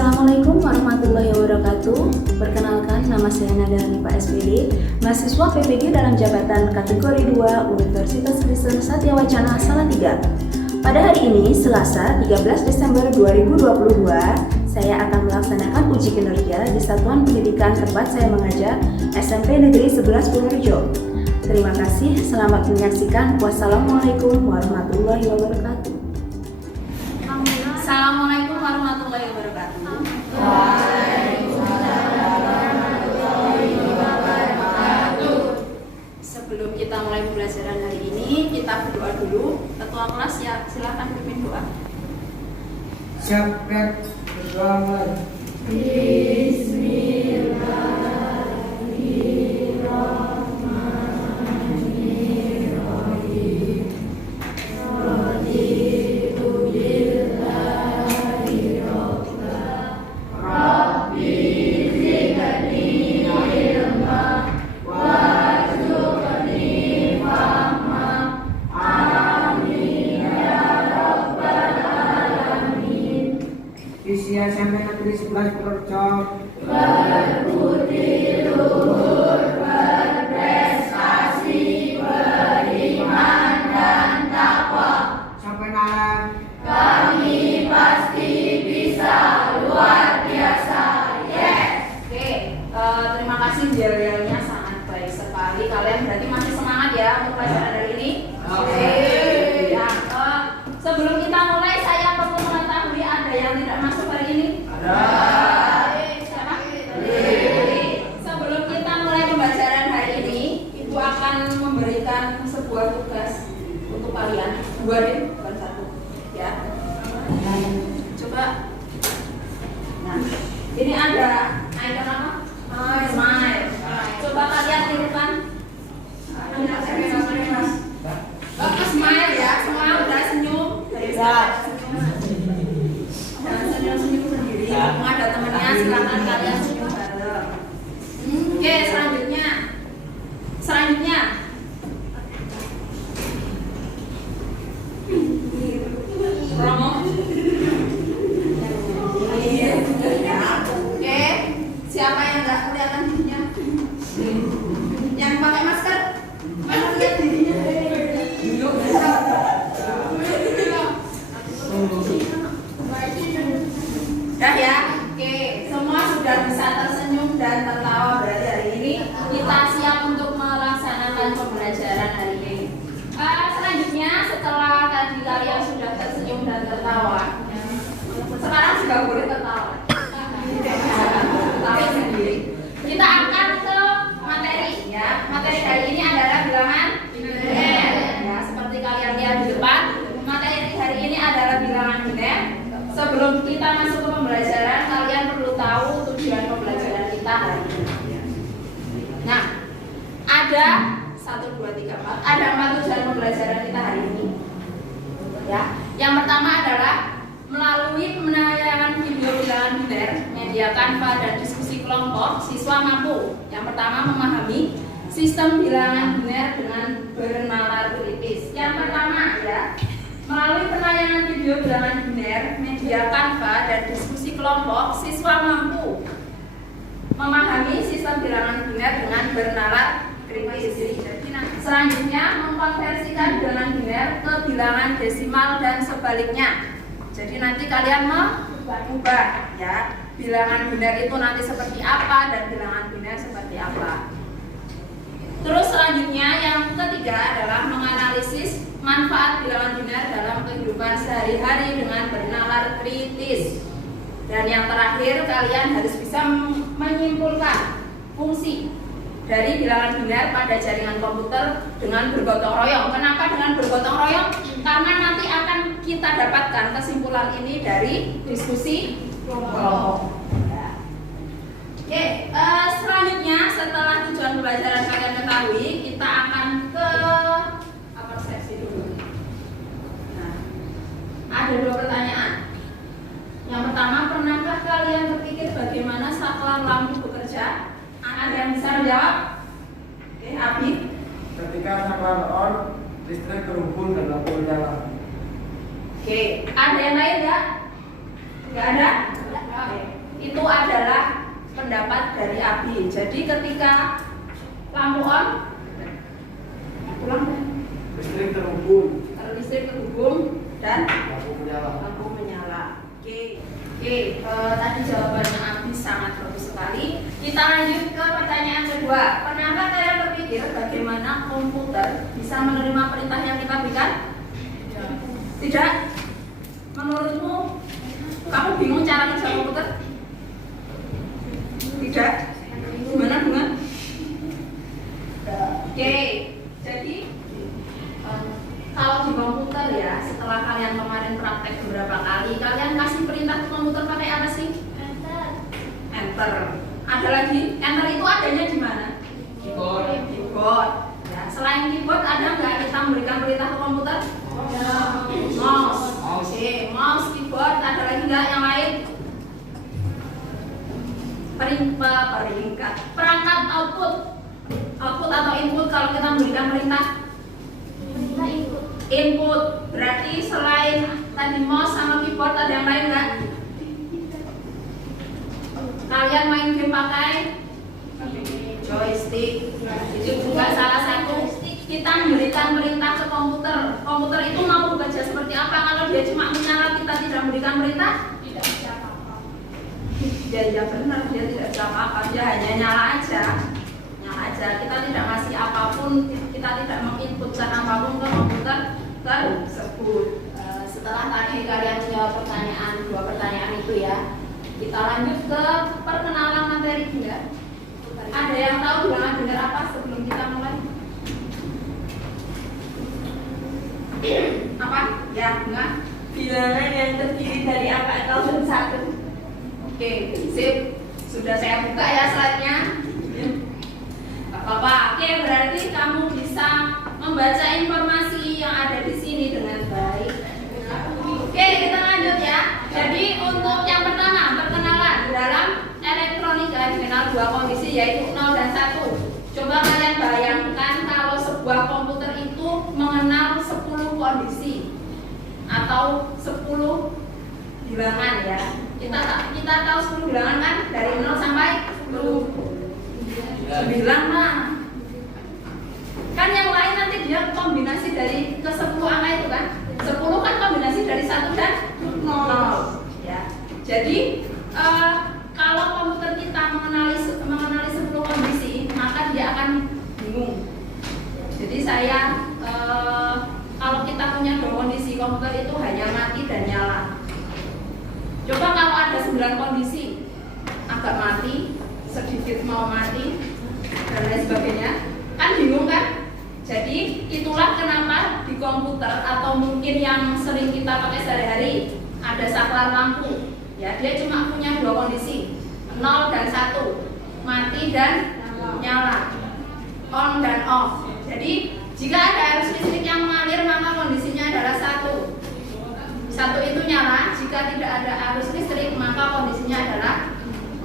Assalamualaikum warahmatullahi wabarakatuh. Perkenalkan, nama saya Nada Hanifa SPD, mahasiswa PPG dalam jabatan kategori 2 Universitas Kristen Satya Wacana Salatiga. Pada hari ini, Selasa 13 Desember 2022, saya akan melaksanakan uji kinerja di Satuan Pendidikan tempat saya mengajar, SMP Negeri 11 Purworejo. Terima kasih, selamat menyaksikan. Wassalamualaikum warahmatullahi wabarakatuh. Assalamualaikum warahmatullahi wabarakatuh. Sebelum kita mulai pembelajaran hari ini, kita berdoa dulu. Ketua kelas ya, silakan pimpin doa. Siap, berdoa mulai. Visi SMP Negeri 11 Purworejo berbudi luhur, berprestasi, beriman dan takwa. Sampai nalar kami pasti bisa luar biasa. Yes. Oke, terima kasih jariannya sangat baik sekali. Kalian berarti masih semangat ya untuk pelajaran hari ini? Oke. Ya, sebelum kita mulai, saya perlu mengetahui ada yang tidak masuk hari ini? Ada. Siapa? Sebelum kita mulai pembelajaran hari ini, Ibu akan memberikan sebuah tugas untuk kalian. Dua deh, bukan satu. Ya. Coba. Nah, ini ada icon apa? Smile. Coba kalian tirukan. Smile ya, semua udah senyum. Jangan senyum-senyum sendiri. Ada temennya, silakan kalian senyum bareng. Oke, selanjutnya. Romo. Oke, siapa yang nggak kelihatan dirinya? Yang pakai masker? Mana lihat dirinya? Dah ya, oke, semua sudah bisa tersenyum dan tertawa. Berarti hari ini kita siap untuk melaksanakan pembelajaran hari ini. Selanjutnya, setelah tadi kalian sudah tersenyum dan tertawa, sekarang juga boleh tertawa. Tertawa sendiri. Kita akan ke materi ya. Materi hari ini adalah bilangan biner. Ya, seperti kalian lihat di depan, materi hari ini adalah bilangan biner. Sebelum kita masuk ke pembelajaran, kalian perlu tahu tujuan pembelajaran kita hari ini. Nah, ada 1, 2, 3, 4. Ada 4 tujuan pembelajaran kita hari ini. Ya, yang pertama adalah melalui penayangan video bilangan biner, media Canva dan diskusi kelompok, siswa mampu yang pertama memahami sistem bilangan biner dengan bernalar kritis. Yang pertama ya, melalui penayangan video bilangan biner, media Canva dan diskusi kelompok, siswa mampu memahami sistem bilangan biner dengan bernalar kritis. Selanjutnya, mengkonversikan bilangan biner ke bilangan desimal dan sebaliknya. Jadi nanti kalian mengubah ya, bilangan biner itu nanti seperti apa dan bilangan biner seperti apa. Terus selanjutnya yang ketiga adalah menganalisis manfaat bilangan biner dalam kehidupan sehari-hari dengan bernalar kritis. Dan yang terakhir, kalian harus bisa menyimpulkan fungsi dari bilangan biner pada jaringan komputer dengan bergotong royong. Kenapa dengan bergotong royong? Karena nanti akan kita dapatkan kesimpulan ini dari diskusi kelompok. Oke, selanjutnya setelah tujuan pembelajaran kalian ketahui, kita akan ke persepsi dulu. Nah, ada 2 pertanyaan. Yang pertama, pernahkah kalian berpikir bagaimana saklar lampu bekerja? Ada yang bisa menjawab? Oke, Abi. ketika saklar on, listrik terhubung dan lampu menyala. Oke, ada yang lain nggak? Nggak ada? Oke. Itu adalah pendapat dari Abi. Jadi ketika lampu on, Listrik terhubung. listrik terhubung dan Lampu menyala. lampu menyala. Oke, tadi jawabannya Abi sangat bagus sekali. Kita lanjut ke pertanyaan kedua. Pernahkah kalian berpikir bagaimana komputer bisa menerima perintah yang kita berikan? Tidak. Menurutmu, kamu bingung cara kerja komputer? Tidak. Gimana bunga? Oke, jadi kalau di komputer ya, setelah kalian kemarin praktek beberapa kali, kalian kasih perintah ke komputer pakai apa sih? Enter. Ada lagi? Enter itu adanya di mana? Keyboard. Ya, selain keyboard ada nggak kita memberikan perintah ke komputer? Mouse. Oke, mouse, keyboard. Ada lagi nggak yang lain? Perangkat output atau input kalau kita memberikan perintah. Input berarti selain tadi mouse sama keyboard ada yang lain nggak? Kalian main game pakai joystick, itu juga salah satu. Kita memberikan perintah ke komputer. Komputer itu mau bekerja seperti apa? Kalau dia cuma menyala, kita tidak memberikan perintah, tidak bisa apa-apa. Ya benar, dia tidak bisa apa-apa, dia hanya nyala aja. Kita tidak ngasih apapun, kita tidak menginputkan apapun ke komputer tersebut. Setelah tadi kalian menjawab dua pertanyaan itu ya, kita lanjut ke perkenalan materi bunda. Ada yang tahu bilangan benar apa sebelum kita mulai? Apa? Ya, enggak. Bilangan yang terdiri dari angka 0 dan 1. Oke, sip. Sudah saya buka ya slide-nya. Bapak, oke, berarti kamu bisa membaca informasi yang ada di sini dengan baik. Oke, kita lanjut ya. Jadi untuk yang pertama, perkenalan. Dalam elektronika dikenal dua kondisi, yaitu 0 dan 1. Coba kalian bayangkan kalau sebuah komputer itu mengenal 10 kondisi atau 10 bilangan ya. Kita tahu 10 bilangan kan, dari 0 sampai 10. 9 lah. Kan yang lain nanti dia kombinasi dari ke 10 angka itu kan. 10 kan kombinasi dari 1 dan 0 ya. Jadi kalau komputer kita mengenali 10 kondisi, maka dia akan bingung. Jadi kalau kita punya 2 kondisi, komputer itu hanya mati dan nyala. Coba kalau ada 9 kondisi, agak mati, sedikit mau mati, dan lain sebagainya, kan bingung kan? Jadi itulah kenapa di komputer atau mungkin yang sering kita pakai sehari-hari ada saklar lampu. Ya, dia cuma punya 2 kondisi, 0 dan 1, mati dan nyala, on dan off. Jadi jika ada arus listrik yang mengalir, maka kondisinya adalah 1. 1 itu nyala. Jika tidak ada arus listrik, maka kondisinya adalah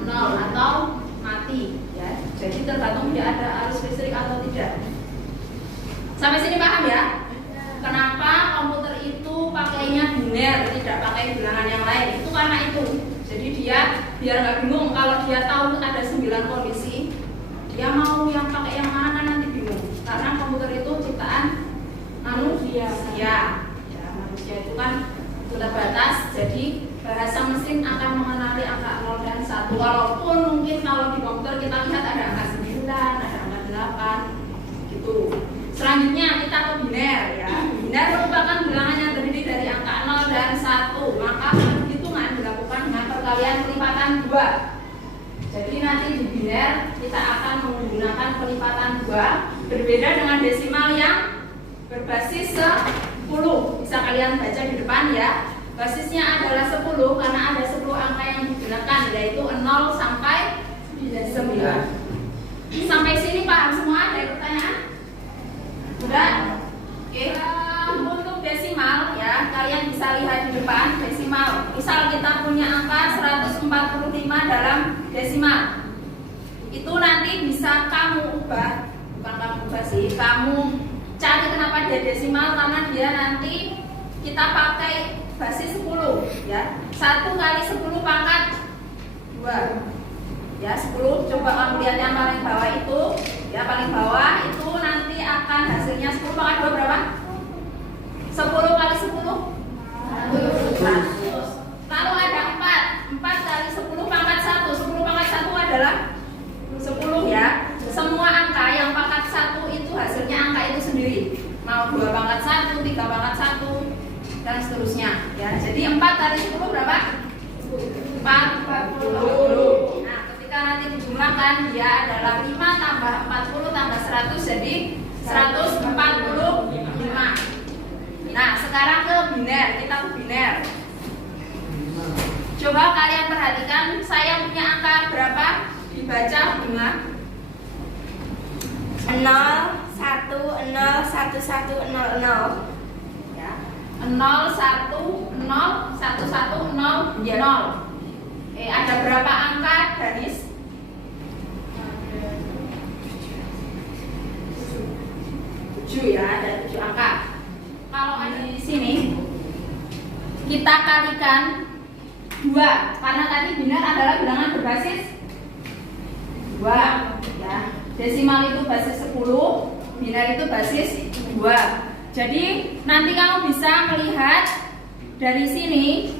0 atau mati ya. Jadi tergantung dia ada arus listrik atau tidak. Sampai sini paham ya? Kenapa komputer itu pakainya biner, tidak pakai bilangan yang lain? Itu karena itu. Jadi dia biar nggak bingung, kalau dia tahu ada 9 kondisi, dia mau yang pakai yang mana kan nanti bingung. Karena komputer itu ciptaan manusia. Ya, manusia itu kan terbatas. Jadi bahasa mesin akan mengenali angka 0 dan 1. Walaupun mungkin kalau di komputer kita lihat ada angka 9, ada angka 8 gitu. Selanjutnya kita ke biner ya. Biner merupakan bilangan yang terdiri dari angka 0 dan 1. Maka perhitungan dilakukan dengan perkalian pelipatan 2. Jadi nanti di biner kita akan menggunakan pelipatan 2. Berbeda dengan desimal yang berbasis 10. Bisa kalian baca di depan ya. Basisnya adalah 10 karena ada 10 angka yang digunakan, yaitu 0 sampai 9. Sampai sini paham semua? Ada pertanyaan? Udah? Oke. Untuk desimal ya, kalian bisa lihat di depan desimal. Misal kita punya angka 145 dalam desimal. Itu nanti bisa kamu ubah, bukan kamu ubah sih, kamu cari kenapa dia desimal, karena dia nanti kita pakai basis 10 ya. 1 kali 10 pangkat 2. Ya, 10. Coba kamu lihat yang paling bawah itu. Ya, paling bawah itu nanti akan hasilnya 10 pangkat 2 berapa? 10 kali 10 100. Lalu ada 4 kali 10 pangkat 1. 10 pangkat 1 adalah 10 ya. Semua angka yang pangkat 1 itu hasilnya angka itu sendiri. Mau 2 pangkat 1, 3 pangkat 1 dan seterusnya ya. Jadi 4 kali 10 berapa? 40. Nah, ketika nanti dijumlahkan dia adalah 5 tambah 40 tambah 100 jadi 145. Nah, sekarang ke biner, kita ke biner. Coba kalian perhatikan, saya punya angka berapa? Dibaca bunga 0 1 0 1 1 1 0 ya. 0 1 0 1 1 0 0. Ada berapa angka, Danis? 7 ya, ada 7 angka. Kalau ada di sini kita kalikan 2 karena tadi biner adalah bilangan berbasis 2 ya. Desimal itu basis 10, biner itu basis 2. Jadi nanti kamu bisa melihat dari sini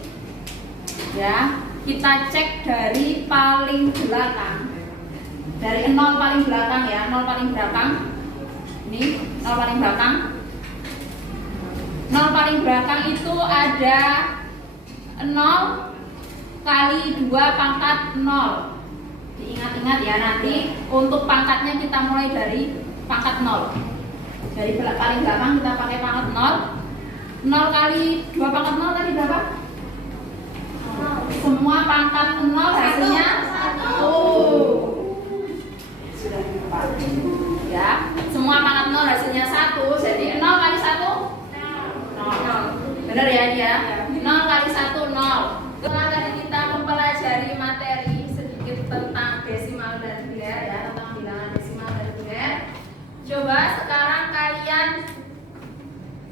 ya, kita cek dari paling belakang. Dari 0 paling belakang ya, 0 paling belakang. Ini 0 paling belakang. 0 paling belakang itu ada 0 kali 2 pangkat 0. Diingat-ingat ya, nanti untuk pangkatnya kita mulai dari pangkat 0. Dari paling belakang kita pakai pangkat 0. 0 kali 2 pangkat 0 tadi berapa? Semua pangkat 0 hasilnya 1. Sudah lupa. Ya, semua pangkat 0 hasilnya 1. Jadi 0 kali 1 0. Benar ya dia? 0 kali 1 0. Setelah tadi kita mempelajari materi sedikit tentang desimal dan biner ya, tentang bilangan desimal dan biner. Coba sekarang kalian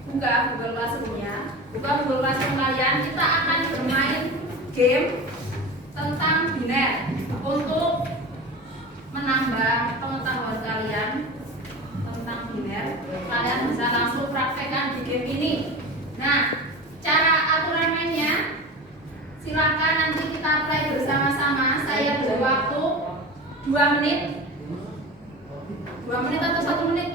buka Google Classroom-nya. Buka Google Classroom kalian, kita akan bermain game tentang biner untuk menambah pengetahuan kalian tentang biner. Kalian bisa langsung praktekkan di game ini. Nah, cara aturan mainnya silakan nanti kita play bersama-sama. Saya beri waktu 2 menit. 2 menit atau 1 menit?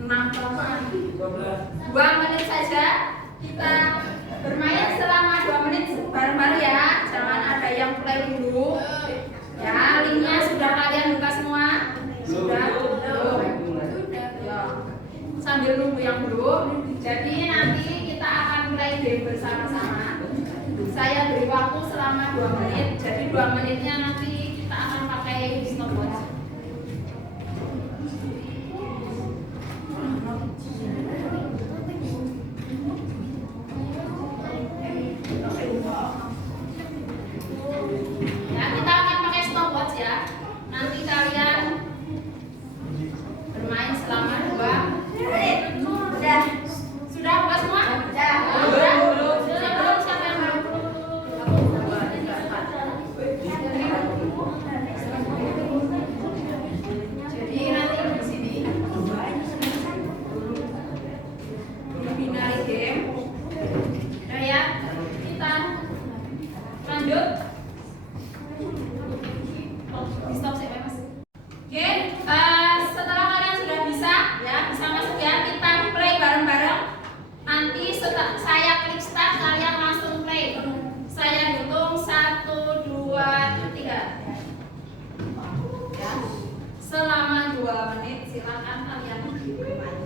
6 2 menit saja. Kita bermain selama 2 menit bareng-bareng ya. Jangan ada yang play dulu. Ya, linknya sudah kalian buka semua? Sudah? Ya. Sambil nunggu yang belum. Jadi nanti kita akan play game bersama-sama. Saya beri waktu selama 2 menit. Jadi 2 menitnya nanti kita akan pakai stopwatch. Ya, kita akan pakai stopwatch ya. Nanti kalian bermain selama 2 menit. Sudah buka semua? Sudah. Belum? Siapa yang baru? Jadi nanti di sini binary game. Nah ya, kita lanjut. Di stop sih Mas. Oke, setelah kalian sudah bisa ya, bisa masuk ya, kita play bareng-bareng. Nanti setelah saya klik start, kalian langsung play. Saya hitung 1, 2, 3 ya. Selama 2 menit silakan kalian bermain.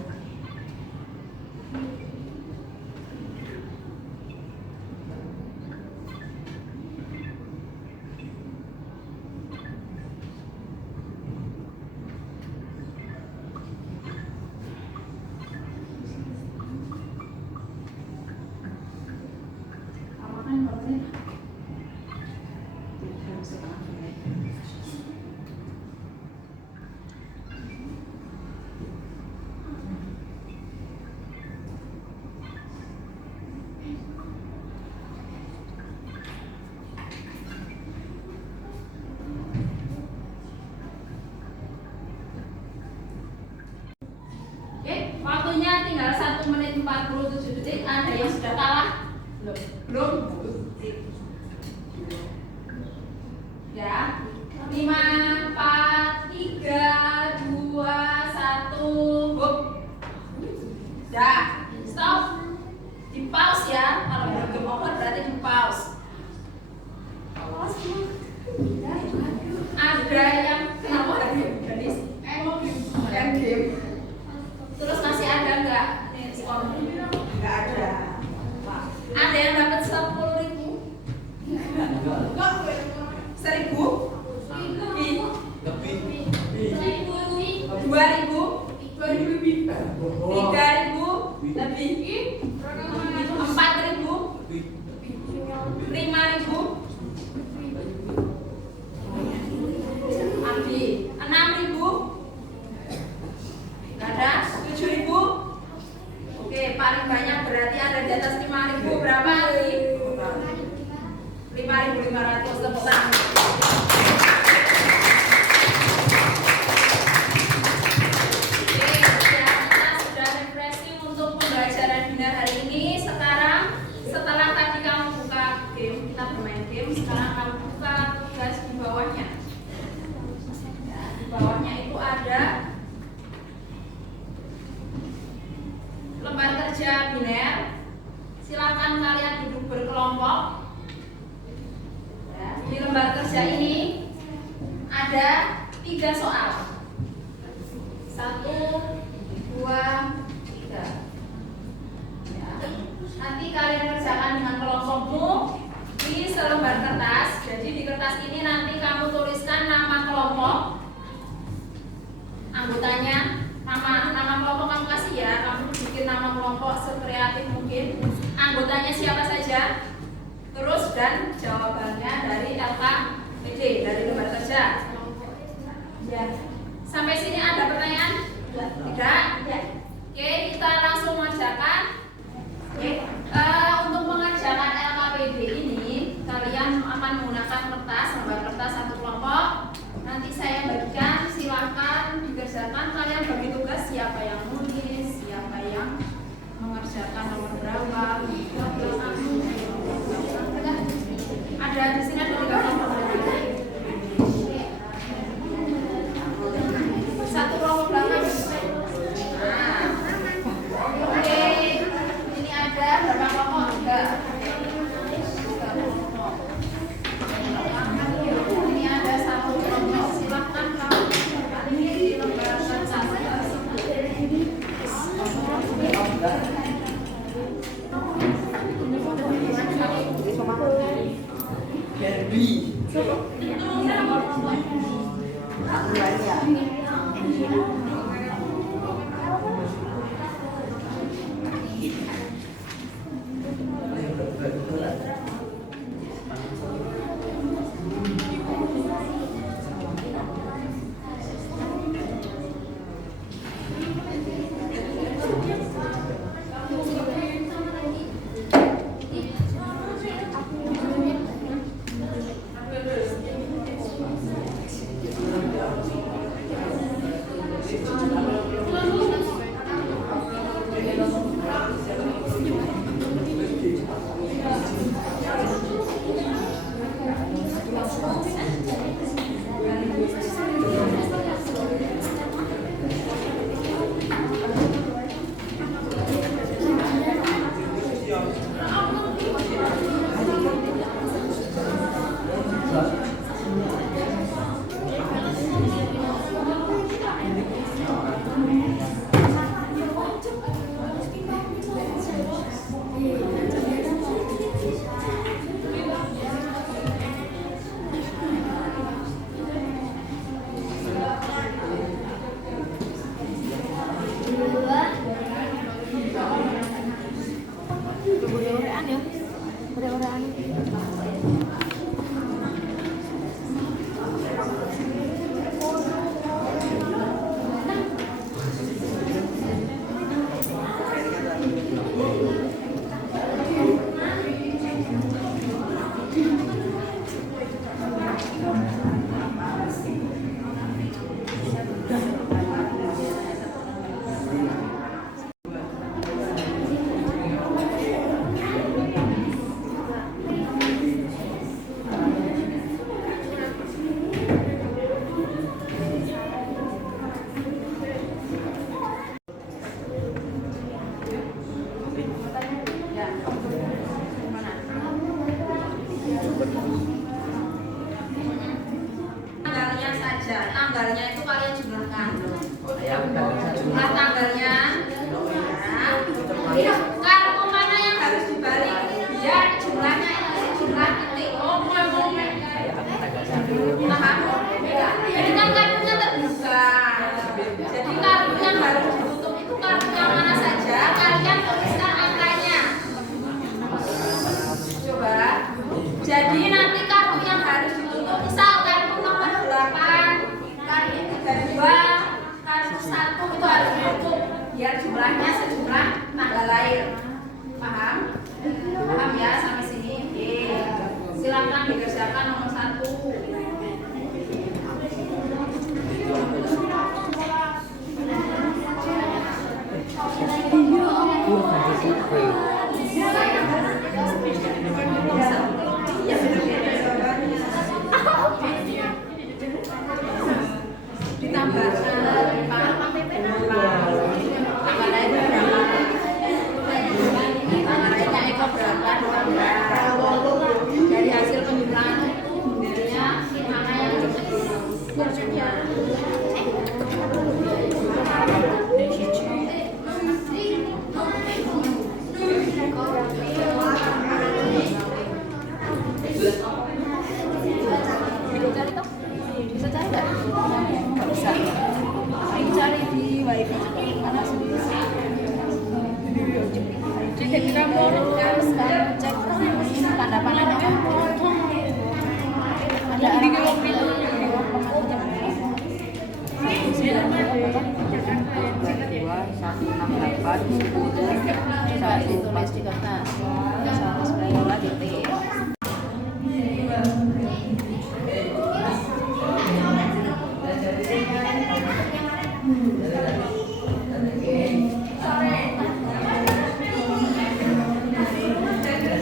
47 detik. Ada yang sudah kalah? Belum. Ya. 5, 4, 3, 2, 1, hop. Dah, stop. Di pause ya. Kalau belum game over berarti di pause. Ada yang kenapa ada gadis? Game. Terus masih ada nggak? Skor? Nggak ada. Ada yang dapat 10.000? 1.000? Lebih? 2.000? 3.000? Lebih? 4.000? 5.000? Abi, 6.000? Gak ada? 7.000? Oke, paling banyak berarti ada di atas 5.000. Berapa? 5.500. Tepuk tangan. Oke, ya, kita sudah refreshing untuk pembelajaran dinner hari ini. Sekarang, setelah tadi kamu buka game, kita bermain game. Sekarang kamu buka tugas di bawahnya. Ya, di bawahnya itu ada lembar kerja biner. Silakan kalian duduk berkelompok. Ya, di lembar kerja ini ada 3 soal. 1, 2, 3. Ya. Nanti kalian kerjakan dengan kelompokmu di selembar kertas. Jadi di kertas ini nanti kamu tuliskan nama kelompok, anggotanya, nama kelompok kamu kasih ya. Kamu bikin nama kelompok sekreatif mungkin. Anggotanya siapa saja. Terus dan jawabannya dari LKPD, dari lembar kerja. Ya. Sampai sini ada pertanyaan? Tidak? Oke, kita langsung mengerjakan. Oke. Untuk mengerjakan LKPD ini, kalian akan menggunakan kertas, lembar kertas 1 kelompok. Nanti saya bagikan, silakan dikerjakan. Kalian bagi tugas siapa yang nulis, siapa yang mengerjakan nomor berapa. Ada di sini ada 3 kelompok. 1 kelompok belakang. Nah, oke, ini ada berapa kelompok? 3 kelompok. Ini ada 1 kelompok. Silakan kamu di lembar kertas. tanggalnya itu kalian jumlahkan. Jumlah tanggalnya. Nah, kartu mana yang harus dibalik? Biar jumlahnya itu jumlah titik. Paham? Jadi kan kartunya terbuka. Jadi kartu yang harus ditutup itu kartu yang mana saja? Kalian tuliskan angkanya. Coba. Jadi nanti kartu yang harus ditutup misal kartu nomor 8, kartu 32, kartu 1 itu harus ditutup biar jumlahnya sejumlah tanggal lahir. Paham? Paham ya sampai sini? Oke. Silakan dikerjakan nomor 1. Dari hasil penjumlahan itu bundanya mana yang bisa cari nggak? Nggak bisa. Cari di wifi karena sendiri. Jadi kamu harus cek tanda panahnya kan ada di mobil. Tulis di kertas. Terus bawah titik.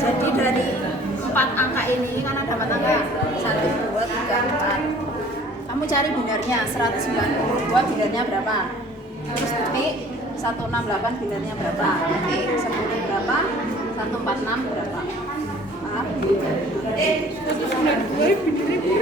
Jadi dari 4 angka ini kan ada 4 angka 1, 2, 3, 4. Kamu cari binarnya 192 binarnya berapa? Terus titik 168 binarnya berapa? Titik 10 berapa? 146 berapa? Paham? 192 binarnya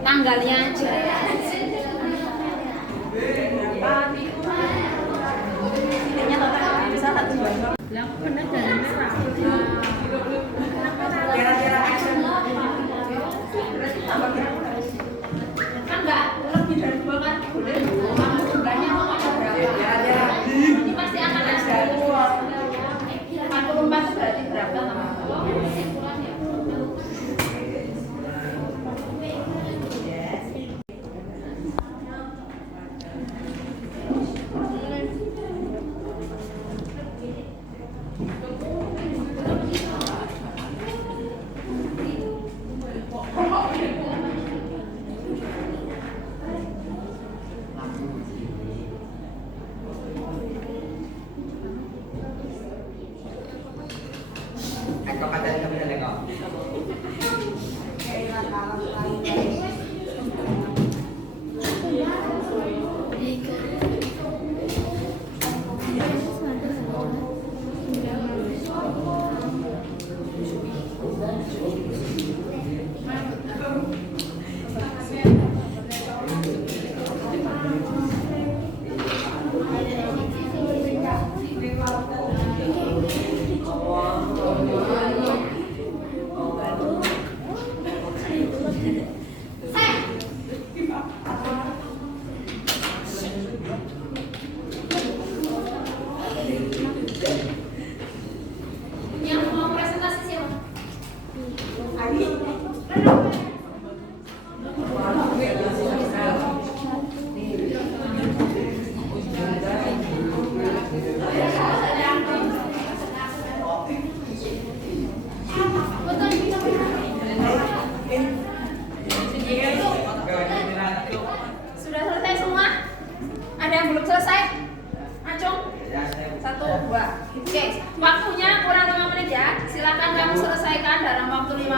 tanggalnya aja. Titiknya total bisa 1 2. Yang benar dari merah. Kira-kira action. Kan enggak lebih dari 2 kan boleh. Kamu jumlahnya mau berapa? Ini pasti akan ada. 44 berarti berapa?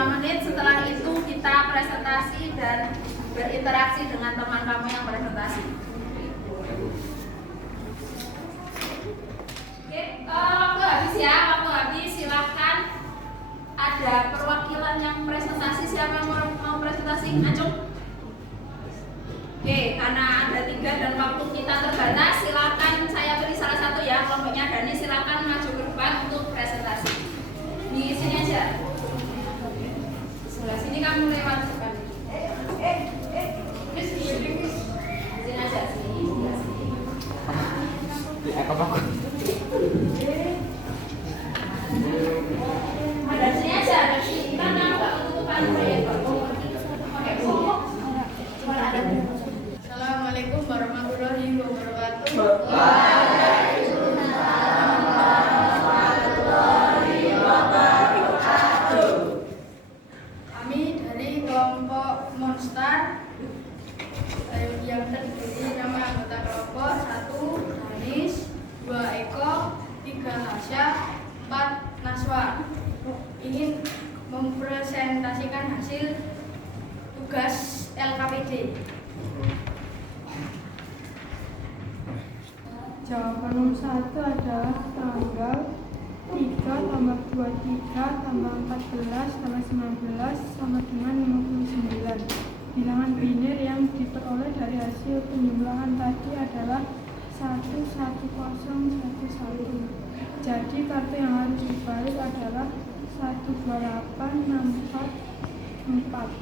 5 menit. Setelah itu kita presentasi dan berinteraksi dengan teman kamu yang presentasi. Oke, waktu habis ya, waktu habis. Silahkan, ada perwakilan yang presentasi. Siapa yang mau presentasi? Acung. Oke, karena ada 3 dan waktu kita terbatas, silakan saya beri salah satu ya, kelompoknya Dani, silakan maju ke depan untuk presentasi. Di sini aja. Sebelah sini kamu lewat depan. Di sini aja, sini. Ada sini aja, ada sini. Kan kamu nggak tutupan proyek. Oke, ada. Assalamualaikum warahmatullahi wabarakatuh. Kami dari kelompok Monster yang terdiri nama anggota kelompok 1 Danis, 2 Eko, 3 Hasya, 4 Naswa ingin mempresentasikan hasil tugas LKPD. Jawaban nomor 1 adalah tanggal 3 tambah 23 tambah 14 tambah 19 sama dengan 59. Bilangan biner yang diperoleh dari hasil penjumlahan tadi adalah 11011. Jadi kartu yang harus dibalik adalah 128644.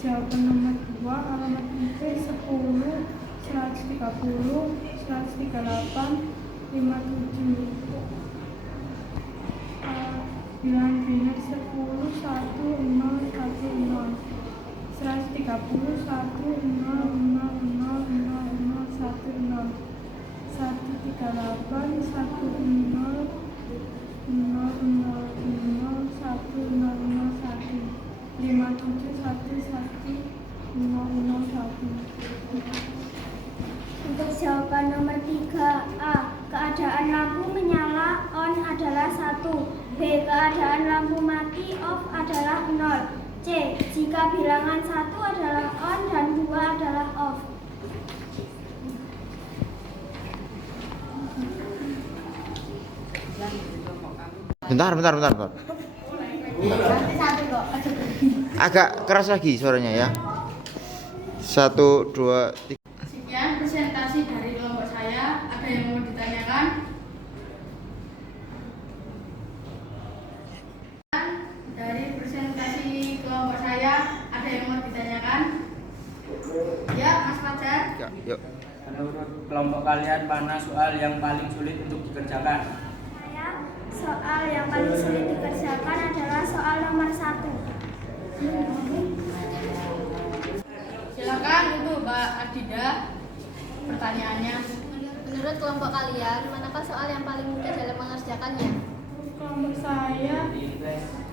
Jawaban nomor 2 alamat IP 10 130 138 57. Bilangan biner 10 10 10 130 100 Untuk jawaban nomor 3A, keadaan lampu menyala on adalah 1. B, keadaan lampu mati off adalah 0. C, jika bilangan 1 adalah on dan 2 adalah off. Bentar. Agak keras lagi suaranya ya. 1, 2, 3. Sekian presentasi dari kelompok saya. Ada yang mau ditanyakan? Dari presentasi kelompok saya, ada yang mau ditanyakan? Ya, Mas Fajar. Ya, yuk. Menurut kelompok kalian, mana soal yang paling sulit untuk dikerjakan? Soal yang paling sulit dikerjakan adalah soal nomor 1. Silakan untuk Mbak Adida pertanyaannya. Menurut kelompok kalian, manakah soal yang paling mudah dalam mengerjakannya? Kelompok saya,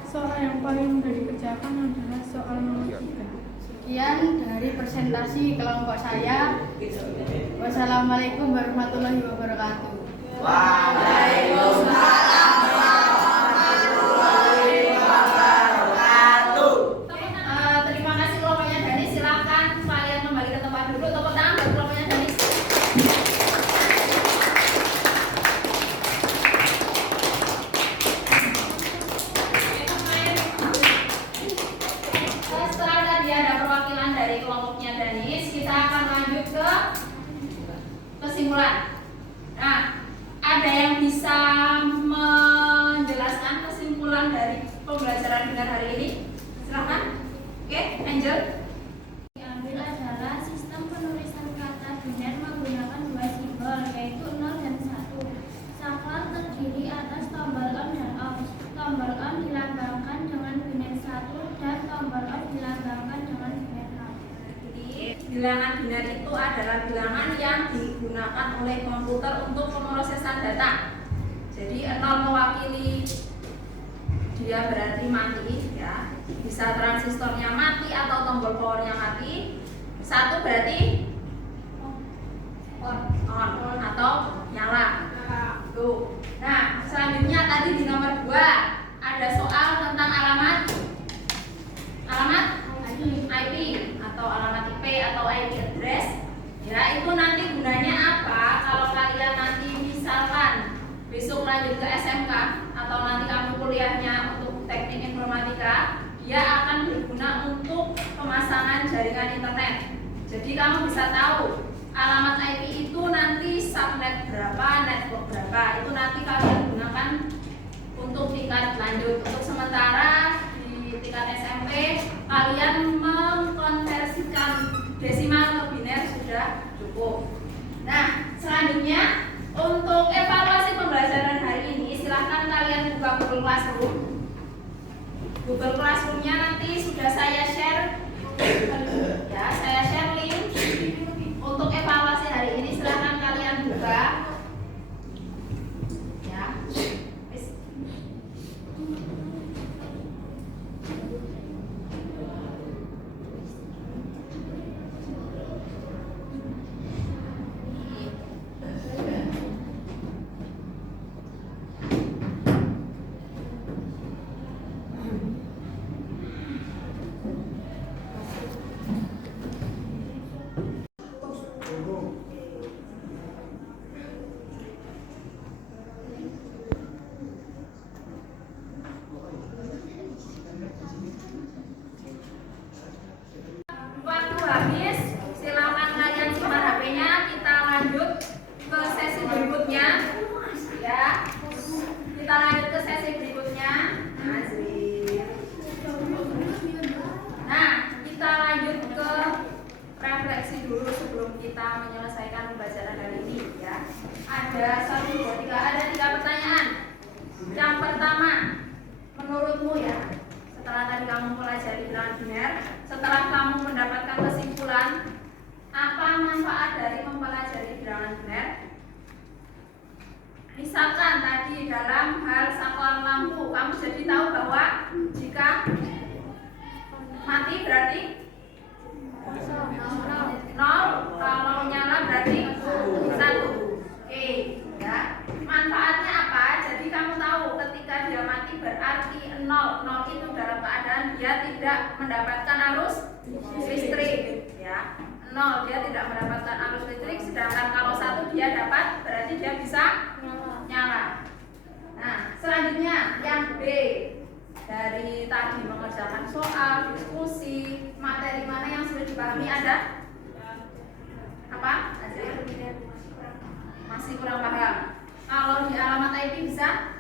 soal yang paling mudah dikerjakan adalah soal nomor 3. Sekian dari presentasi kelompok saya. Wassalamualaikum warahmatullahi wabarakatuh. Terima kasih kelompoknya Dani. Silakan kalian kembali ke tempat dulu. Tepuk tangan buat kelompoknya Dani. Setelah tadi ada perwakilan dari kelompoknya Danis, kita akan lanjut ke kesimpulan. Nah, ada yang bisa menjelaskan kesimpulan dari pembelajaran kita hari ini? Silakan. Oke, Angel. Diambil adalah sistem penulisan kata biner menggunakan 2 simbol, yaitu 0 dan 1. Saklar terdiri atas tombol on dan off. Tombol on dilambangkan dengan biner 1 dan tombol off dilambangkan dengan biner 0. Jadi, bilangan biner itu adalah bilangan yang digunakan oleh komputer untuk pemrosesan data. Jadi 0 mewakili dia berarti mati ya. Bisa transistornya mati atau tombol powernya mati. 1 berarti on atau nyala. Tuh. Nah, selanjutnya tadi di nomor 2 ada soal tentang alamat kuliahnya untuk teknik informatika, dia akan berguna untuk pemasangan jaringan internet. Jadi kamu bisa tahu alamat IP itu nanti subnet berapa, network berapa. Itu nanti kalian gunakan untuk tingkat lanjut. Untuk sementara di tingkat SMP kalian mengkonversikan desimal ke biner sudah cukup. Nah, selanjutnya untuk evaluasi pembelajaran hari ini silahkan kalian buka Google Classroom. Google Classroom-nya nanti sudah saya share, ya, saya share link untuk evaluasi hari ini. Silahkan kalian buka, ya. Waktu habis, silakan kalian simpan HP-nya. Kita lanjut ke sesi berikutnya, ya. Kita lanjut ke sesi berikutnya. Nah, kita lanjut ke refleksi dulu sebelum kita menyelesaikan pembelajaran hari ini, ya. Ada 1, 2, 3, ada 3 pertanyaan. Yang pertama, menurutmu, ya, setelah tadi kamu pelajari bilangan biner, setelah kamu mendapatkan kesimpulan, apa manfaat dari mempelajari bilangan biner? Misalkan tadi dalam hal saklar lampu, kamu jadi tahu bahwa jika mati berarti 0, kalau nyala berarti 1. Oke, ya. Manfaatnya apa? Jadi kamu tahu ketika dia mati berarti 0. 0 itu dalam keadaan dia tidak mendapatkan arus listrik, ya. 0 dia tidak mendapatkan arus listrik, sedangkan kalau 1 dia dapat, berarti dia bisa nyala. Nah, selanjutnya yang B. Dari tadi mengerjakan soal, diskusi, materi mana yang sudah dipahami ada? Apa? Masih kurang paham. Kalau di alamat IP bisa?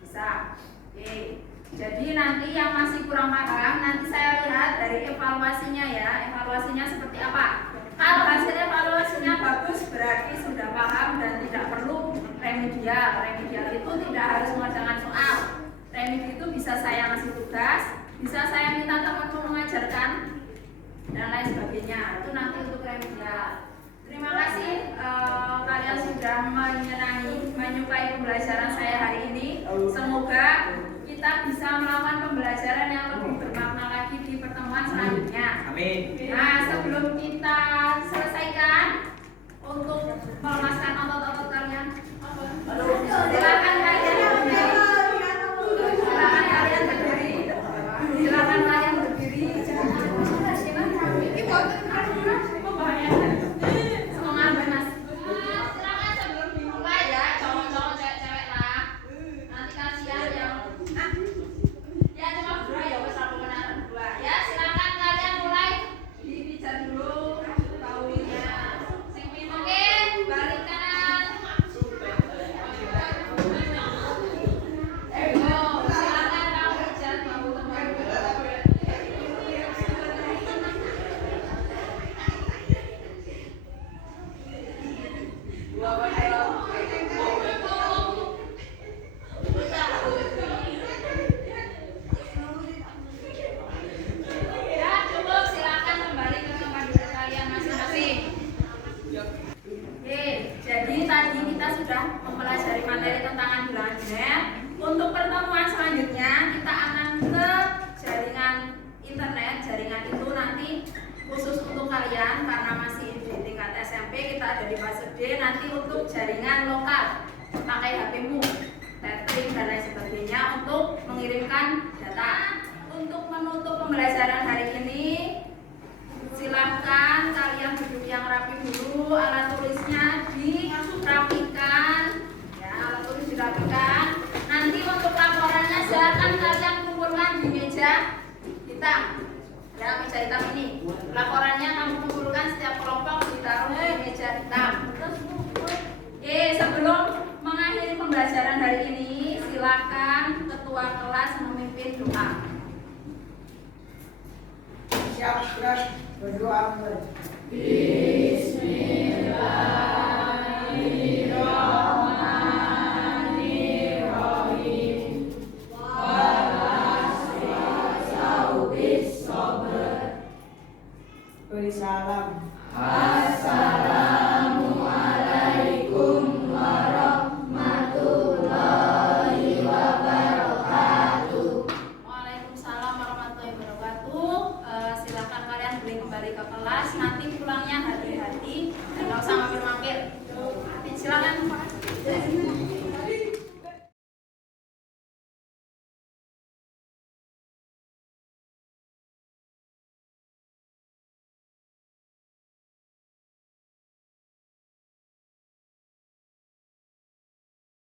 Bisa. Oke. Jadi nanti yang masih kurang paham, nanti saya lihat dari evaluasinya, ya. Evaluasinya seperti apa? Kalau hasil evaluasinya bagus, berarti sudah paham dan tidak perlu remedial. Remedial itu tidak harus mengerjakan soal. Remedi itu bisa saya ngasih tugas, bisa saya minta temanmu mengajarkan, dan lain sebagainya. Itu nanti untuk remedial. Terima kasih kalian sudah menyukai pembelajaran saya hari ini. Semoga kita bisa melakukan pembelajaran yang lebih bermakna lagi di pertemuan selanjutnya. Amin. Nah, sebelum kita selesaikan, untuk melemaskan otot-otot kalian, silakan kalian berdiri. Silakan kalian berdiri. Silakan kalian berdiri. Semangat, Mas. Silakan sebelum dimulai, ya, cowok-cowok, cewek-cewek lah. Nanti kasihan yang ya cuma berdua, ya wes aku menaruh berdua. Ya, silakan kalian mulai dipijat dulu baunya. Oke, balik kanan. Silakan kamu pijat bau teman-teman. Ya, cukup, silakan kembali ke tempat duduk kalian masing-masing. Oke, jadi tadi kita sudah mempelajari materi tentang bilangan biner. Untuk pertemuan selanjutnya kita akan ke jaringan internet. Jaringan itu nanti khusus untuk kalian karena masih di tingkat SMP, kita ada di fase D. Nanti untuk jaringan lokal pakai HP-mu, tethering dan lain sebagainya untuk mengirimkan data. Untuk menutup pembelajaran hari ini, silahkan kalian duduk yang rapi dulu, alat tulisnya dirapikan, ya, alat tulis dirapikan. Nanti untuk laporan meja hitam. Ya, meja hitam ini. Laporannya kamu kumpulkan setiap kelompok ditaruh di meja hitam. Oke, sebelum mengakhiri pembelajaran hari ini, silakan ketua kelas memimpin doa. Siap, kelas berdoa. Salam. Waalaikumsalam warahmatullahi wabarakatuh. Silakan kalian boleh kembali ke kelas.